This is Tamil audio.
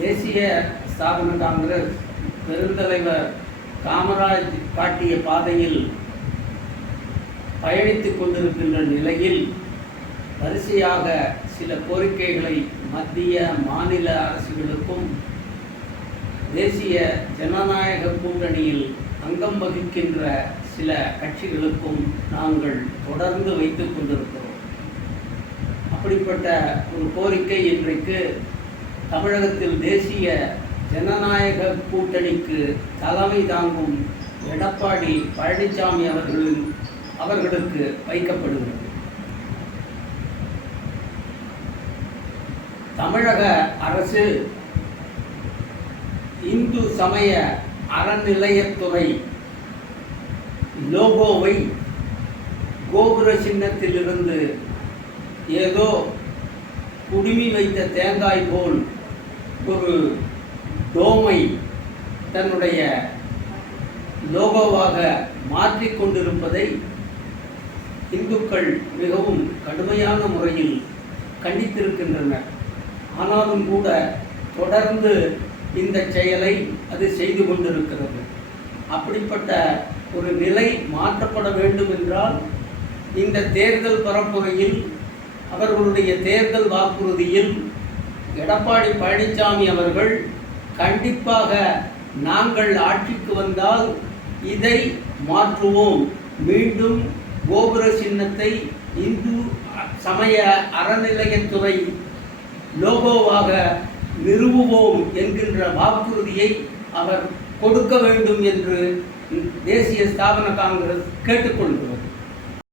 தேசிய ஸ்தாபன காங்கிரஸ் பெருந்தலைவர் காமராஜ் காட்டிய பாதையில் பயணித்துக் கொண்டிருக்கின்ற நிலையில் வரிசையாக சில கோரிக்கைகளை மத்திய மாநில அரசுகளுக்கும் தேசிய ஜனநாயக கூட்டணியில் அங்கம் வகிக்கின்ற சில கட்சிகளுக்கும் நாங்கள் தொடர்ந்து வைத்துக் கொண்டிருக்கிறோம். அப்படிப்பட்ட ஒரு கோரிக்கை இன்றைக்கு தமிழகத்தில் தேசிய ஜனநாயக கூட்டணிக்கு தலைமை தாங்கும் எடப்பாடி பழனிசாமி அவர்களின் அவர்களுக்கு வைக்கப்படுகிறது. தமிழக அரசு இந்து சமய அறநிலையத்துறை லோகோவை கோபுர சின்னத்திலிருந்து ஏதோ குடுமி வைத்த தேங்காய் போல் ஒரு டோமை தன்னுடைய லோகோவாக மாற்றிக்கொண்டிருப்பதை இந்துக்கள் மிகவும் கடுமையான முறையில் கண்டித்திருக்கின்றனர். ஆனாலும் கூட தொடர்ந்து இந்த செயலை அது செய்து கொண்டிருக்கிறது. அப்படிப்பட்ட ஒரு நிலை மாற்றப்பட வேண்டும் என்றால் இந்த தேர்தல் பரப்புரையில் அவர்களுடைய தேர்தல் வாக்குறுதியில் எடப்பாடி பழனிசாமி அவர்கள் கண்டிப்பாக நாங்கள் ஆட்சிக்கு வந்தால் இதை மாற்றுவோம். மீண்டும் கோபுர சின்னத்தை இந்து சமய அறநிலையத்துறை லோகோவாக நிறுவுவோம் என்கின்ற வாக்குறுதியை அவர் கொடுக்க வேண்டும் என்று தேசிய ஸ்தாபன காங்கிரஸ் கேட்டுக்கொள்கிறது.